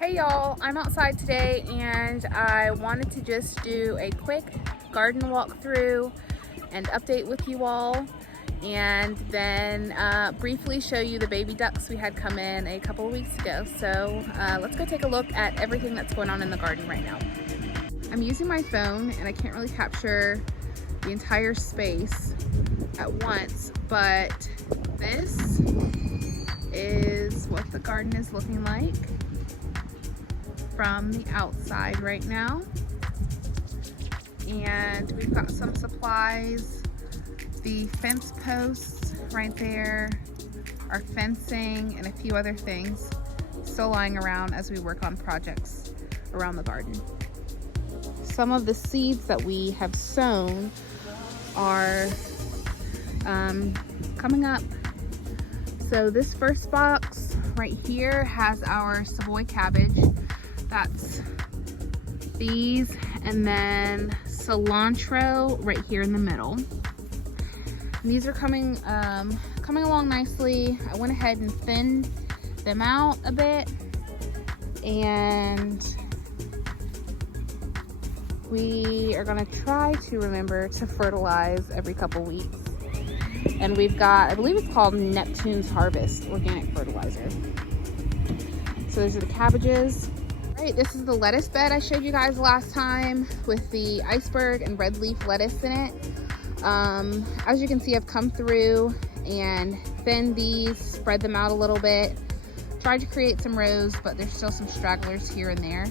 Hey y'all, I'm outside today and I wanted to just do a quick garden walkthrough and update with you all, and then briefly show you the baby ducks we had come in a couple of weeks ago. So let's go take a look at everything that's going on in the garden right now. I'm using my phone and I can't really capture the entire space at once, but this is what the garden is looking like from the outside right now. And we've got some supplies, the fence posts right there, our fencing, and a few other things still lying around as we work on projects around the garden. Some of the seeds that we have sown are coming up. So this first box right here has our Savoy cabbage. That's these, and then cilantro right here in the middle. And these are coming along nicely. I went ahead and thinned them out a bit, and we are gonna try to remember to fertilize every couple weeks. And we've got, I believe it's called Neptune's Harvest organic fertilizer. So those are the cabbages. All right, this is the lettuce bed I showed you guys last time with the iceberg and red leaf lettuce in it. As you can see, I've come through and thinned these, spread them out a little bit, tried to create some rows, but there's still some stragglers here and there.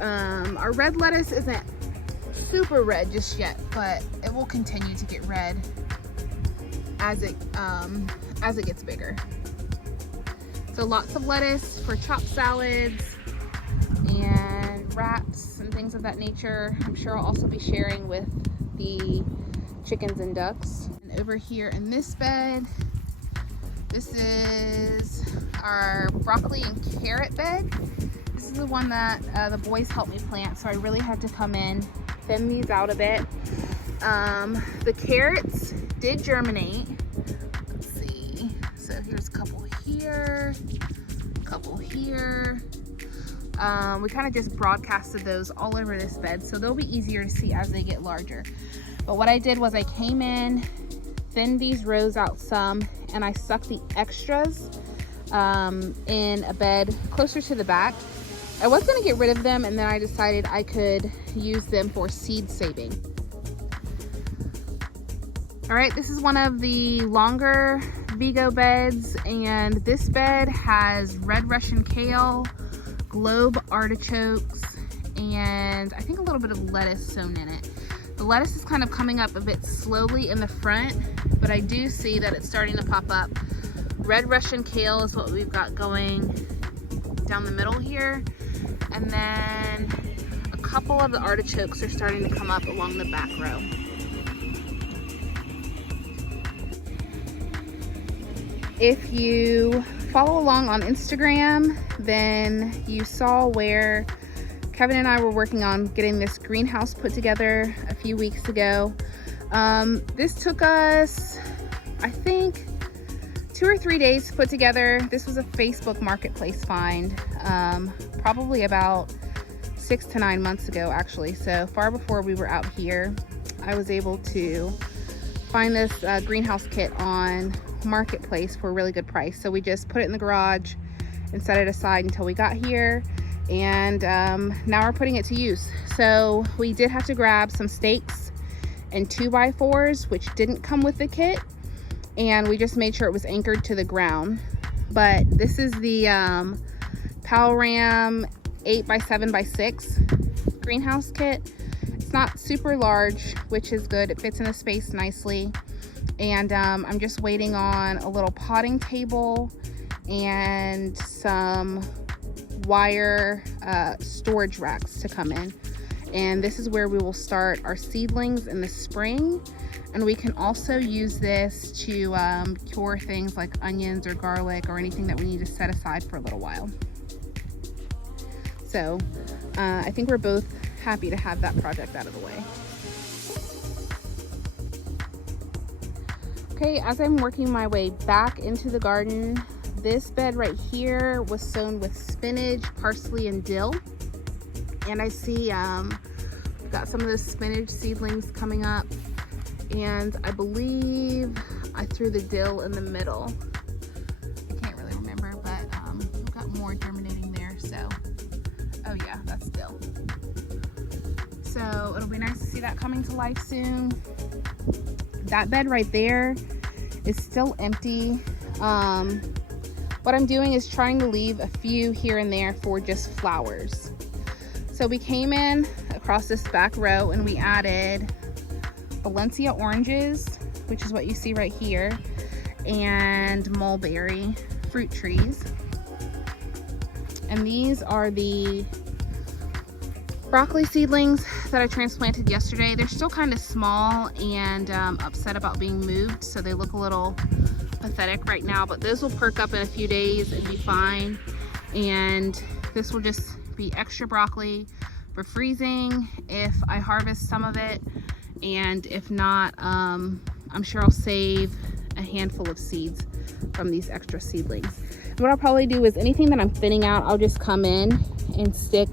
Our red lettuce isn't super red just yet, but it will continue to get red as it gets bigger. So lots of lettuce for chopped salads and wraps and things of that nature. I'm sure I'll also be sharing with the chickens and ducks. And over here in this bed, this is our broccoli and carrot bed. This is the one that the boys helped me plant, so I really had to come in, thin these out a bit. The carrots did germinate. Let's see. So here's a couple here, a couple here. We kind of just broadcasted those all over this bed, so they'll be easier to see as they get larger. But what I did was I came in, thinned these rows out some, and I stuck the extras in a bed closer to the back. I was going to get rid of them, and then I decided I could use them for seed saving. All right, this is one of the longer Vigo beds, and this bed has red Russian kale, globe artichokes, and I think a little bit of lettuce sown in it. The lettuce is kind of coming up a bit slowly in the front, but I do see that it's starting to pop up. Red Russian kale is what we've got going down the middle here, and then a couple of the artichokes are starting to come up along the back row. If you follow along on Instagram, then you saw where Kevin and I were working on getting this greenhouse put together a few weeks ago. This took us, I think, 2 or 3 days to put together. This was a Facebook Marketplace find, probably about 6 to 9 months ago, actually. So far before we were out here, I was able to find this greenhouse kit on Marketplace for a really good price. So we just put it in the garage and set it aside until we got here, and now we're putting it to use. So we did have to grab some stakes and 2x4s, which didn't come with the kit, and we just made sure it was anchored to the ground. But this is the Palram 8x7x6 greenhouse kit. It's not super large, which is good. It fits in the space nicely. And I'm just waiting on a little potting table and some wire storage racks to come in. And this is where we will start our seedlings in the spring. And we can also use this to cure things like onions or garlic or anything that we need to set aside for a little while. So I think we're both happy to have that project out of the way. Okay, as I'm working my way back into the garden, This bed right here was sown with spinach, parsley, and dill. And I see we've got some of those spinach seedlings coming up. And I believe I threw the dill in the middle. I can't really remember, but we've got more germinating there. So, oh yeah, that's dill. So it'll be nice to see that coming to life soon. That bed right there is still empty. What I'm doing is trying to leave a few here and there for just flowers. So we came in across this back row and we added Valencia oranges, which is what you see right here, and mulberry fruit trees. And these are the broccoli seedlings that I transplanted yesterday. They're still kind of small and upset about being moved, so they look a little pathetic right now, but those will perk up in a few days and be fine. And this will just be extra broccoli for freezing if I harvest some of it, and if not, I'm sure I'll save a handful of seeds from these extra seedlings. And what I'll probably do is anything that I'm thinning out, I'll just come in and stick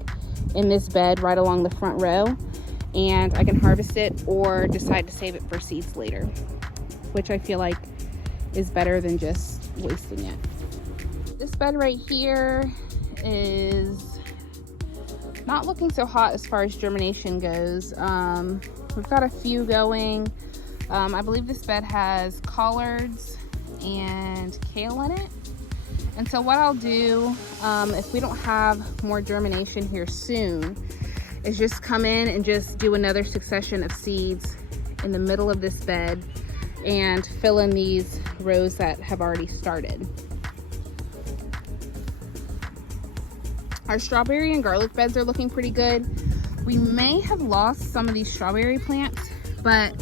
in this bed right along the front row, and I can harvest it or decide to save it for seeds later, which I feel like is better than just wasting it. This bed right here is not looking so hot as far as germination goes. We've got a few going. I believe this bed has collards and kale in it. And so what I'll do, if we don't have more germination here soon, is just come in and just do another succession of seeds in the middle of this bed and fill in these rows that have already started. Our strawberry and garlic beds are looking pretty good. We may have lost some of these strawberry plants, but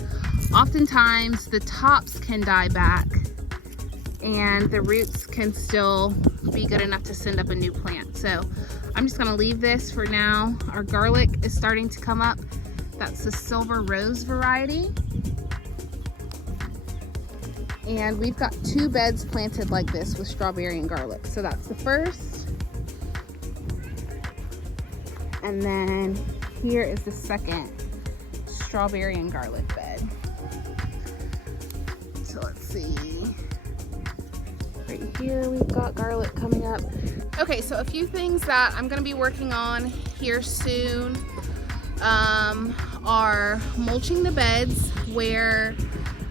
oftentimes the tops can die back and the roots can still be good enough to send up a new plant. So I'm just gonna leave this for now. Our garlic is starting to come up. That's the silver rose variety. And we've got 2 beds planted like this with strawberry and garlic. So that's the first. And then here is the second strawberry and garlic bed. So let's see. Right here we've got garlic coming up. Okay, so a few things that I'm gonna be working on here soon are mulching the beds where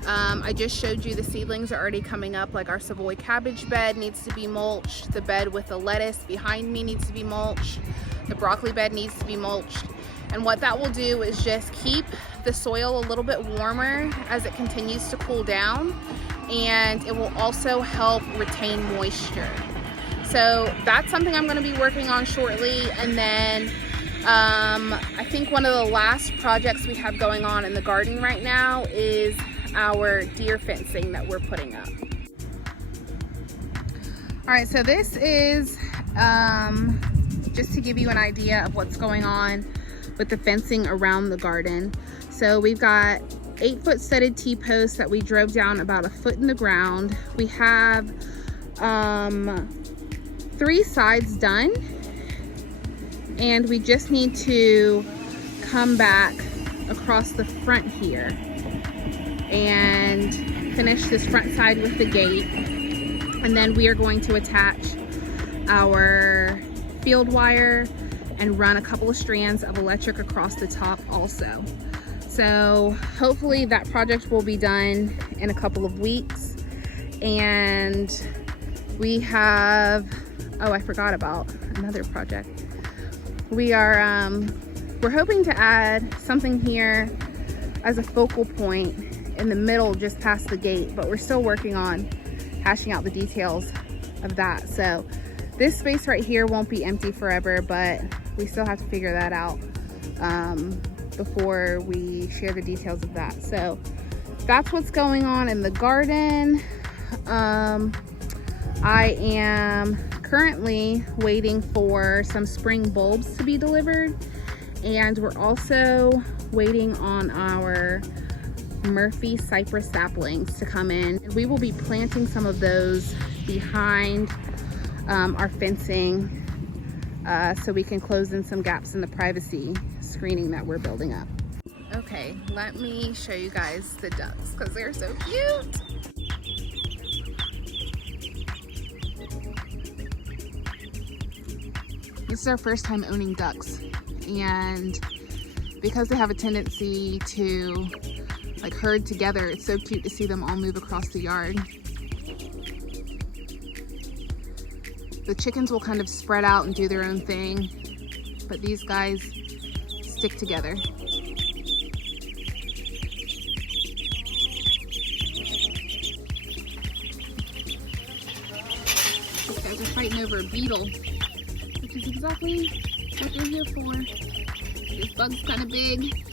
I just showed you the seedlings are already coming up, like our Savoy cabbage bed needs to be mulched. The bed with the lettuce behind me needs to be mulched. The broccoli bed needs to be mulched. And what that will do is just keep the soil a little bit warmer as it continues to cool down, and it will also help retain moisture. So that's something I'm going to be working on shortly. And then I think one of the last projects we have going on in the garden right now is our deer fencing that we're putting up. All right, so this is just to give you an idea of what's going on with the fencing around the garden. So we've got 8-foot studded T-posts that we drove down about 1 foot in the ground. We have 3 sides done, and we just need to come back across the front here and finish this front side with the gate. And then we are going to attach our field wire and run a couple of strands of electric across the top also. So hopefully that project will be done in a couple of weeks. And we have, oh, I forgot about another project. We are, we're hoping to add something here as a focal point in the middle just past the gate, but we're still working on hashing out the details of that. So this space right here won't be empty forever, but we still have to figure that out before we share the details of that. So that's what's going on in the garden. I am currently waiting for some spring bulbs to be delivered, and we're also waiting on our Murphy cypress saplings to come in. We will be planting some of those behind our fencing so we can close in some gaps in the privacy screening that we're building up. Okay, let me show you guys the ducks because they're so cute. This is our first time owning ducks, and because they have a tendency to like herd together, it's so cute to see them all move across the yard. The chickens will kind of spread out and do their own thing, but these guys stick together. These guys are fighting over a beetle, which is exactly what they're here for. This bug's kind of big.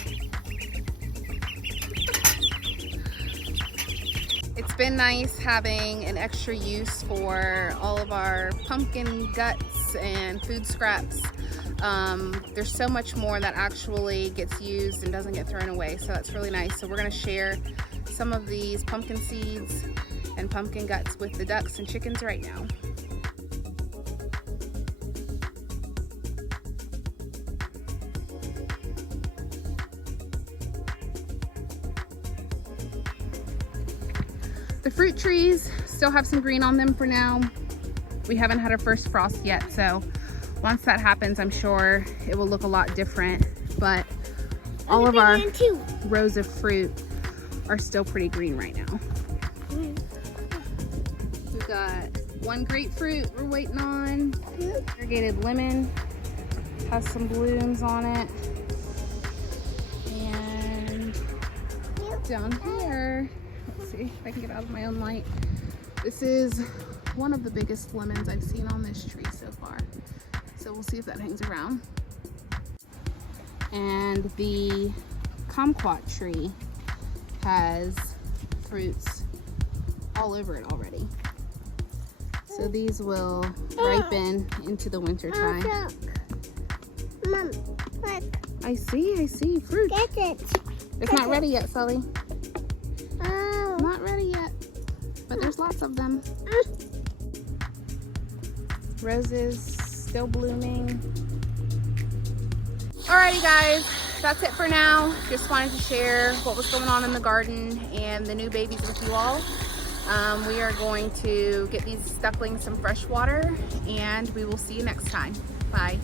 It's been nice having an extra use for all of our pumpkin guts and food scraps. There's so much more that actually gets used and doesn't get thrown away, so that's really nice. So we're going to share some of these pumpkin seeds and pumpkin guts with the ducks and chickens right now. The fruit trees still have some green on them for now. We haven't had our first frost yet, so once that happens, I'm sure it will look a lot different. But all of our rows of fruit are still pretty green right now. We've got one grapefruit we're waiting on. Variegated lemon has some blooms on it. And down here, let's see if I can get out of my own light. This is one of the biggest lemons I've seen on this tree so far. So we'll see if that hangs around. And the kumquat tree has fruits all over it already. So these will ripen into the winter time. Mom, look. I see fruit. Get it. It's not ready yet, Sully. Oh. Not ready yet, but there's lots of them. Roses still blooming. Alrighty guys, that's it for now. Just wanted to share what was going on in the garden and the new babies with you all. We are going to get these ducklings some fresh water, and we will see you next time. Bye.